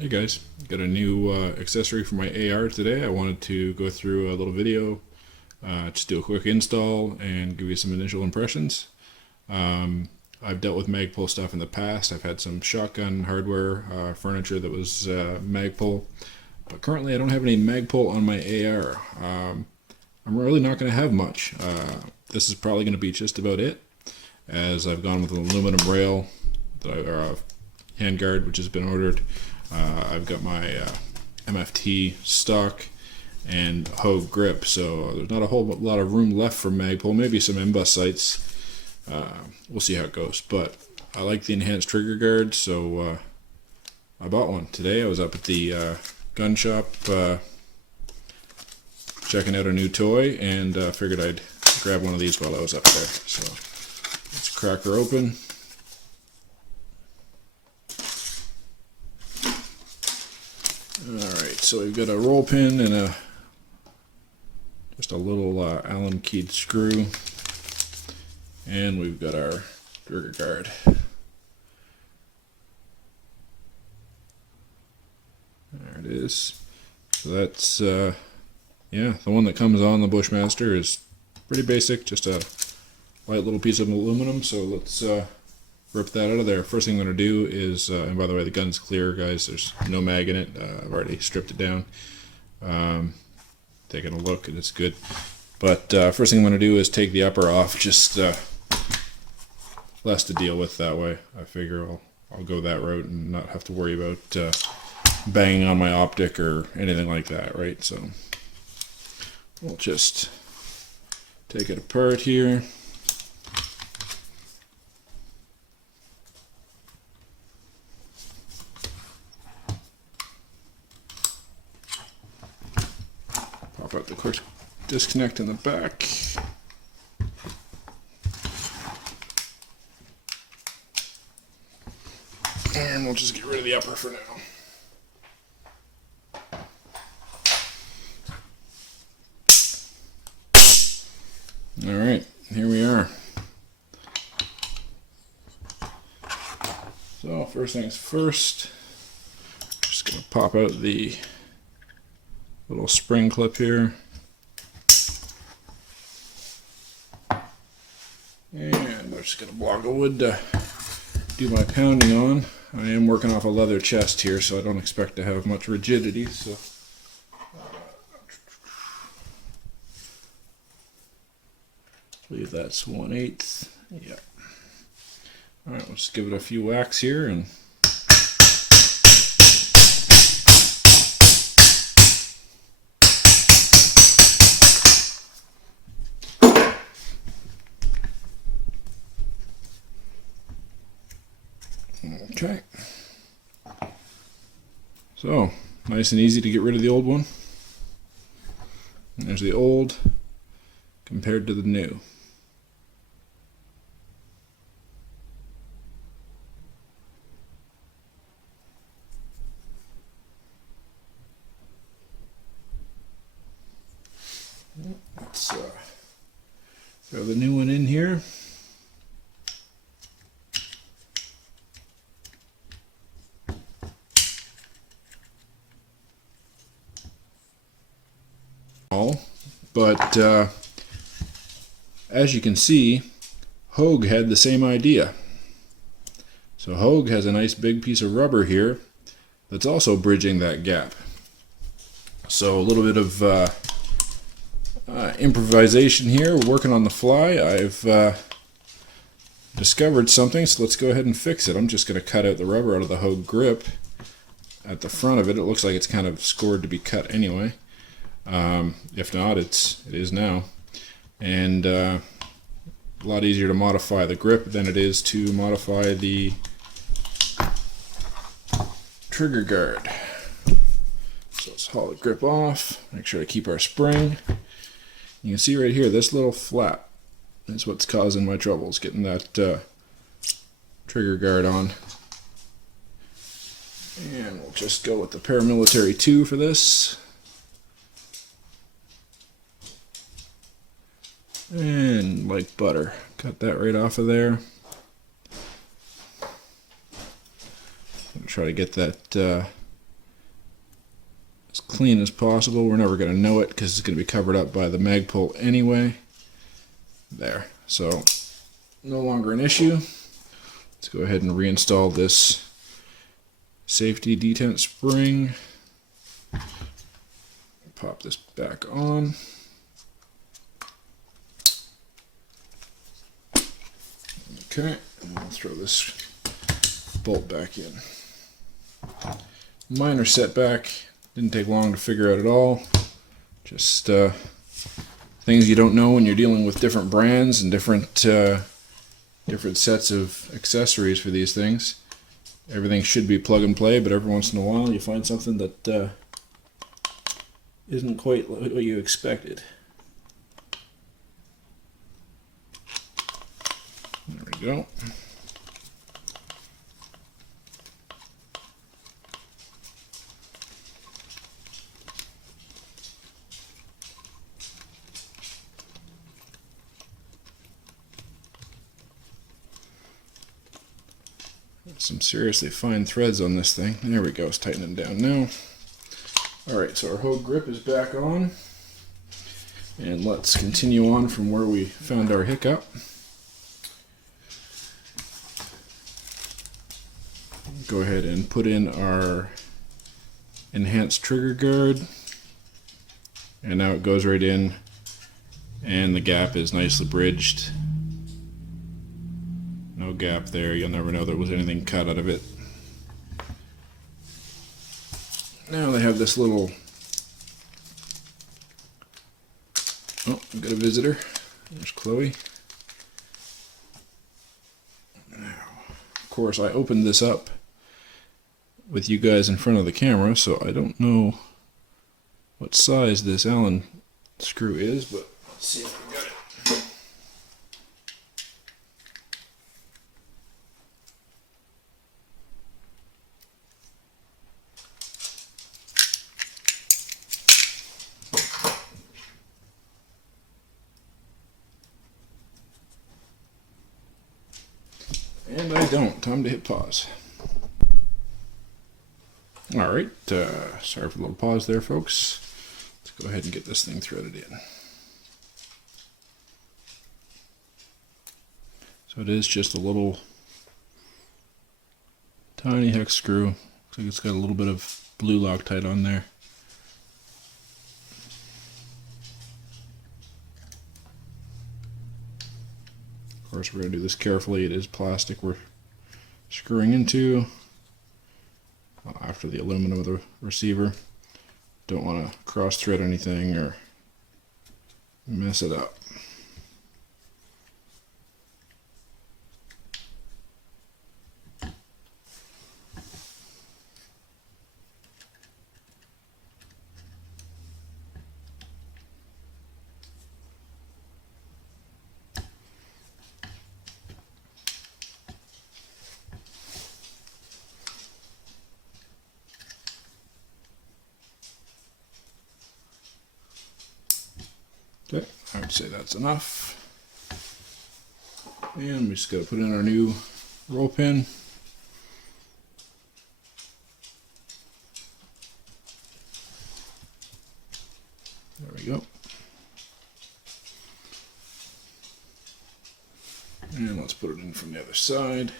Hey guys, got a new accessory for my AR today. I wanted to go through a little video, just do a quick install and give you some initial impressions. I've dealt with Magpul stuff in the past. I've had some shotgun hardware, furniture that was Magpul, but currently I don't have any Magpul on my AR. I'm really not going to have much. This is probably going to be just about it, as I've gone with an aluminum rail or a handguard which has been ordered. I've got my MFT stock and Hogue grip, so there's not a whole lot of room left for Magpul. Maybe some MBUS sights. We'll see how it goes, but I like the enhanced trigger guard, so I bought one today. I was up at the gun shop checking out a new toy, and figured I'd grab one of these while I was up there. So let's crack her open. Alright, so we've got a roll pin and just a little Allen keyed screw, and we've got our trigger guard. There it is. So that's yeah, the one that comes on the Bushmaster is pretty basic, just a light little piece of aluminum. So let's rip that out of there. First thing I'm going to do is, and by the way, the gun's clear, guys. There's no mag in it. I've already stripped it down. Taking a look, and it's good. But first thing I'm going to do is take the upper off. Just less to deal with that way. I figure I'll go that route and not have to worry about banging on my optic or anything like that, right? So we'll just take it apart here. Pop out the quick disconnect in the back. And we'll just get rid of the upper for now. Alright, here we are. So first things first, just going to pop out the little spring clip here. And I'm just got a block of wood to do my pounding on. I am working off a leather chest here, so I don't expect to have much rigidity. So I believe that's 1/8. Yeah. Alright, we'll just give it a few whacks here and okay. So, nice and easy to get rid of the old one. And there's the old compared to the new. Let's throw the new one in here. But as you can see, Hogue had the same idea. So Hogue has a nice big piece of rubber here that's also bridging that gap. So a little bit of improvisation here, working on the fly. I've discovered something, so let's go ahead and fix it. I'm just going to cut out the rubber out of the Hogue grip at the front of it. It looks like it's kind of scored to be cut anyway. If not, it is now. And a lot easier to modify the grip than it is to modify the trigger guard. So let's haul the grip off, make sure to keep our spring. You can see right here, this little flap is what's causing my troubles getting that trigger guard on. And we'll just go with the Paramilitary 2 for this. And like butter, cut that right off of there. Try to get that as clean as possible. We're never going to know it because it's going to be covered up by the Magpul anyway. There. So no longer an issue. Let's go ahead and reinstall this safety detent spring. Pop this back on. Okay, and I'll throw this bolt back in. Minor setback, didn't take long to figure out at all. Just things you don't know when you're dealing with different brands and different sets of accessories for these things. Everything should be plug and play, but every once in a while you find something that isn't quite what you expected. There we go. Some seriously fine threads on this thing. There we go, it's tightening down now. Alright, so our Hogue grip is back on. And let's continue on from where we found our hiccup. Go ahead and put in our enhanced trigger guard. And now it goes right in, and the gap is nicely bridged. No gap there, you'll never know there was anything cut out of it. Now they have this little, oh, we've got a visitor. There's Chloe. Now, of course, I opened this up with you guys in front of the camera, so I don't know what size this Allen screw is, but let's see if we got it. And I don't. Time to hit pause. Alright, sorry for a little pause there, folks. Let's go ahead and get this thing threaded in. So it is just a little tiny hex screw. Looks like it's got a little bit of blue Loctite on there. Of course, we're going to do this carefully. It is plastic we're screwing into. After the aluminum of the receiver. Don't want to cross thread anything or mess it up. Okay, I would say that's enough. And we just got to put in our new roll pin. There we go. And let's put it in from the other side.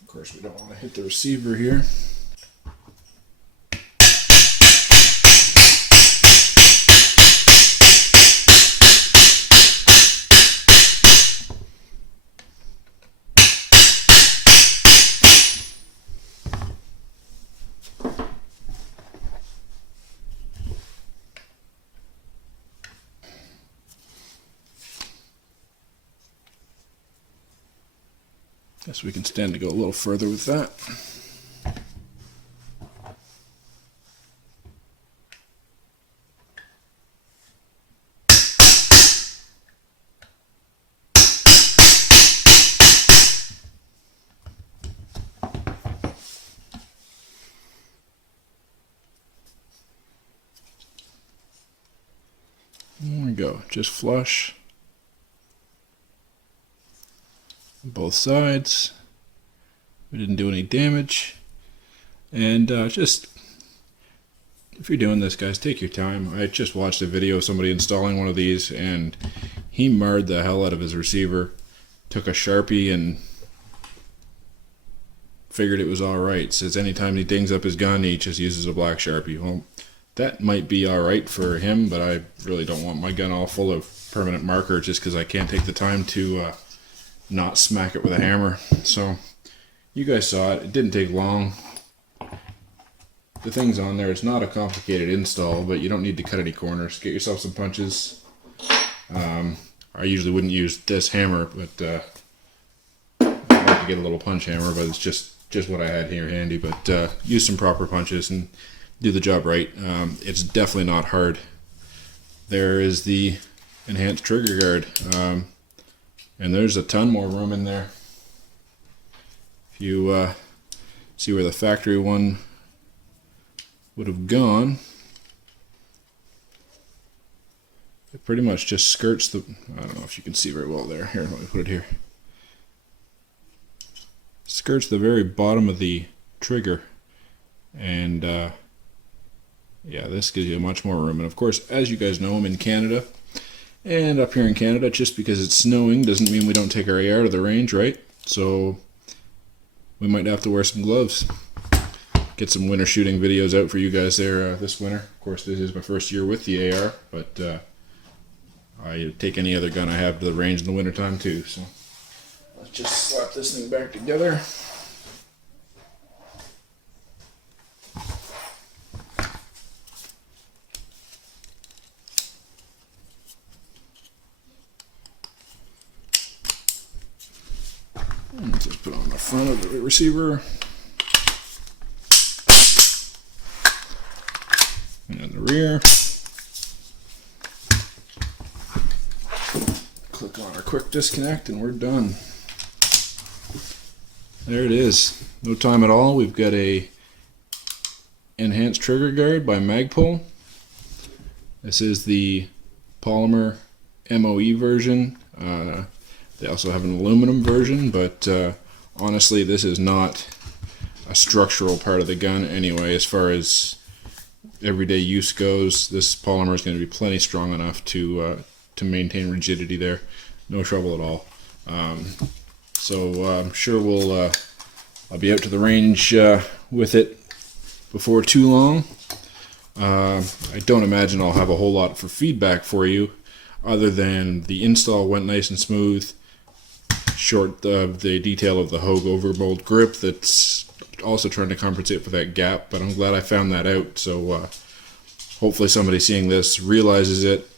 Of course, we don't want to hit the receiver here. Guess we can stand to go a little further with that. There we go, just flush. Both sides. We didn't do any damage. And just, if you're doing this, guys, take your time. I just watched a video of somebody installing one of these, and he marred the hell out of his receiver. Took a Sharpie and figured it was alright. Says anytime he dings up his gun, he just uses a black Sharpie. Well, that might be alright for him, but I really don't want my gun all full of permanent marker just because I can't take the time to not smack it with a hammer. So you guys saw it. It didn't take long. The thing's on there. It's not a complicated install, but you don't need to cut any corners. Get yourself some punches. I usually wouldn't use this hammer, but I like to get a little punch hammer, but it's just what I had here handy. But use some proper punches and do the job right. It's definitely not hard. There is the enhanced trigger guard. And there's a ton more room in there. If you see where the factory one would have gone, it pretty much just skirts the, I don't know if you can see very well there. Here, let me put it here. Skirts the very bottom of the trigger. And yeah, this gives you much more room. And of course, as you guys know, I'm in Canada. And up here in Canada, just because it's snowing doesn't mean we don't take our AR to the range, right? So we might have to wear some gloves. Get some winter shooting videos out for you guys there this winter. Of course, this is my first year with the AR, but I take any other gun I have to the range in the wintertime too. So let's just slap this thing back together. Just put on the front of the receiver. And the rear. Click on our quick disconnect and we're done. There it is. No time at all. We've got a enhanced trigger guard by Magpul. This is the polymer MOE version. They also have an aluminum version, but honestly, this is not a structural part of the gun anyway. As far as everyday use goes, this polymer is going to be plenty strong enough to maintain rigidity there. No trouble at all. So I'm sure I'll be out to the range with it before too long. I don't imagine I'll have a whole lot for feedback for you, other than the install went nice and smooth. Short of the detail of the Hogue overmold grip that's also trying to compensate for that gap, but I'm glad I found that out. So hopefully somebody seeing this realizes it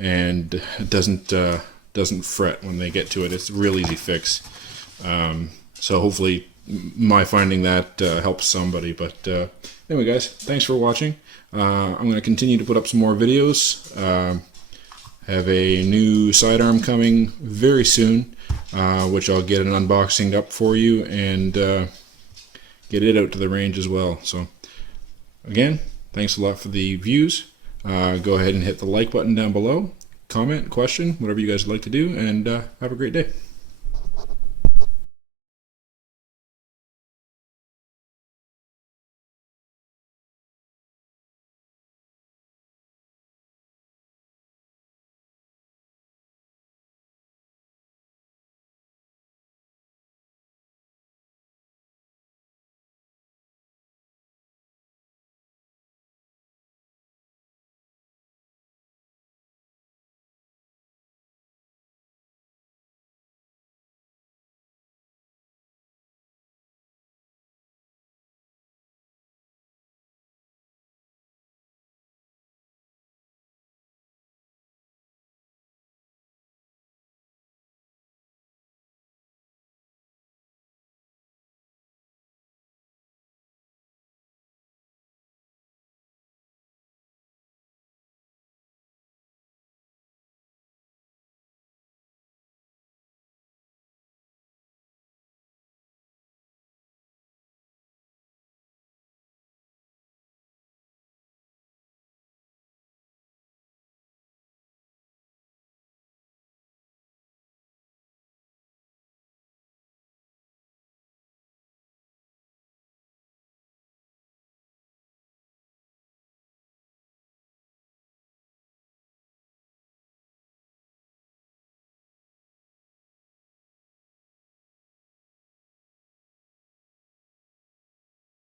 and doesn't fret when they get to it. It's a real easy fix. So hopefully my finding that helps somebody. But anyway, guys, thanks for watching. I'm going to continue to put up some more videos. Have a new sidearm coming very soon, which I'll get an unboxing up for you and get it out to the range as well. So again, thanks a lot for the views. Go ahead and hit the like button down below, comment, question, whatever you guys would like to do, and have a great day.